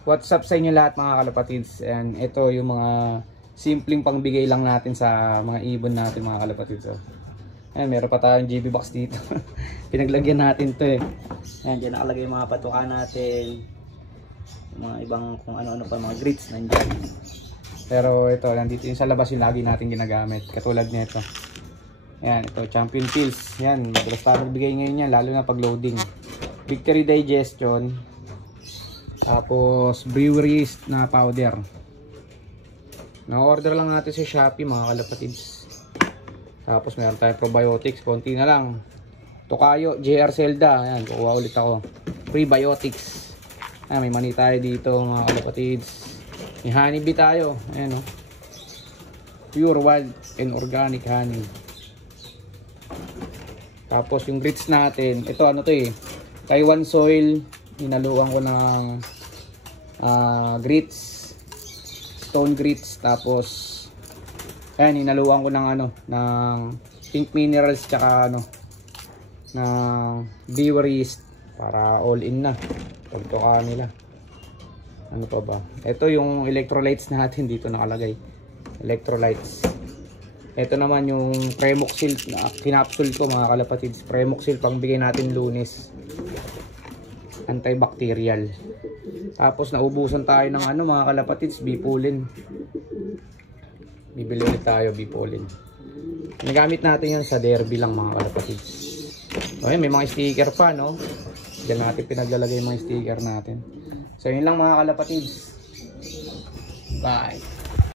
What's up sa inyo lahat mga kalapatids, and ito yung mga simpleng pangbigay lang natin sa mga ibon natin mga kalapatids. So, ayan, meron pa tayong GB box dito. Pinaglagyan natin to eh. Ayan, dyan nakalagay yung mga patuka natin, yung mga ibang kung ano-ano pa, mga grits nandyan. Pero ito, nandito yung sa labas yung lagi natin ginagamit, katulad nito. Ayan, ito champion pills. Ayan, madalas tayo magbigay ngayon yan, lalo na pag loading. Victory Digestion. Tapos breweries na powder. Na-order lang natin sa Shopee mga kalapatids. Tapos meron tayong probiotics, konti na lang. Tokayo, JR Zelda. Ayan, kukuha ulit ako. Prebiotics. Ayan, may mani tayo dito mga kalapatids. May honeybee tayo. Ayan o. Pure wild and organic honey. Tapos yung grits natin. Ito ano to eh. Taiwan soil. Hinaluan ko ng grits, stone grits, tapos ayan, hinaluan ko ng ano, ng pink minerals, tsaka ano, ng breweries, para all in na pagtuka nila. Ano pa ba? Ito yung electrolytes natin dito nakalagay, electrolytes. Ito naman yung Premoxil na kinapsule ko mga kalapatids. Premoxil pang bigay natin Lunes, antibacterial. Tapos naubusan tayo ng ano mga kalapatids, Bipulin. Bibili ulit tayo Bipulin. Nagamit natin yan sa derby lang mga kalapatids. Okay, may mga sticker pa no. Diyan natin pinaglalagay yung mga sticker natin. So yun lang mga kalapatids. Bye.